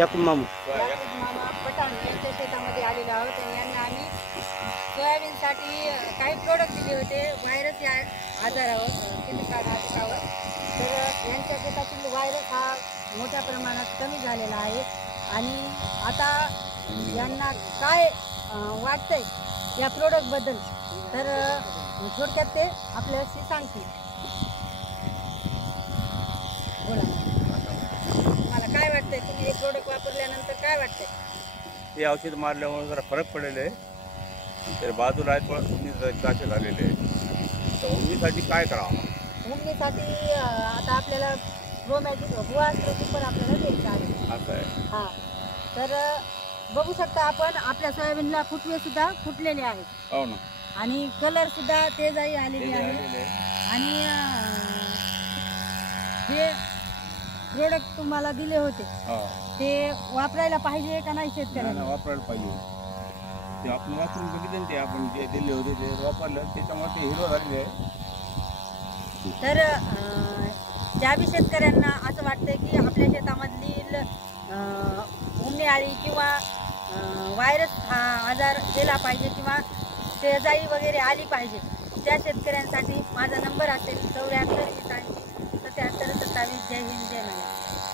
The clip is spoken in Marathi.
याकूब मामा पठाण यांच्या शेतामध्ये आलेलो आहोत आणि यांना आम्ही सोयाबीनसाठी काही प्रोडक्ट दिले होते व्हायरस या आजारावर कीटकावर. तर यांच्या शेतातील व्हायरस हा मोठ्या प्रमाणात कमी झालेला आहे आणि आता यांना काय वाटतंय या प्रोडक्टबद्दल तर थोडक्यात ते आपल्याशी सांगतील. बोला, मला काय वाटतंय, तुम्ही हे प्रोडक्ट वापरल्यानंतर काय वाटतंय? हे औषध मारल्यामुळे जरा फरक पडलेला आहे. तर बाजूला आहे थोडं उन्नीचे झालेले आहे. तर उन्नीसाठी काय करावं? उन्नीसाठी आता आपल्याला रोमॅजिक भुवास्त्रची पण आपल्याला द्यायचं आहे. असं आहे. हां, तर बघू शकता आपण आपल्या सोयाबीनला फुटवे सुद्धा फुटलेले आहेत. हो ना. आणि कलर सुद्धा तेजाही आलेली आहे. आणि जे प्रोडक्ट तुम्हाला दिले होते ते वापरायला पाहिजे का नाही शेतकऱ्यांना? वापरायला पाहिजे. ते आपण वापरून बघितलं ते आपण जे दिले होते ते वापरलं त्याच्यामुळे ते हिरो झालेले आहे. तर ज्या बी शेतकऱ्यांना असं वाटतंय की आपल्या शेतामधील उमणी आळी किंवा व्हायरस हा आजार गेला पाहिजे किंवा तेजाई वगैरे आली पाहिजे, त्या शेतकऱ्यांसाठी माझा नंबर असेल 74 80 77 27. जय हिंद, जय महाराष्ट्र.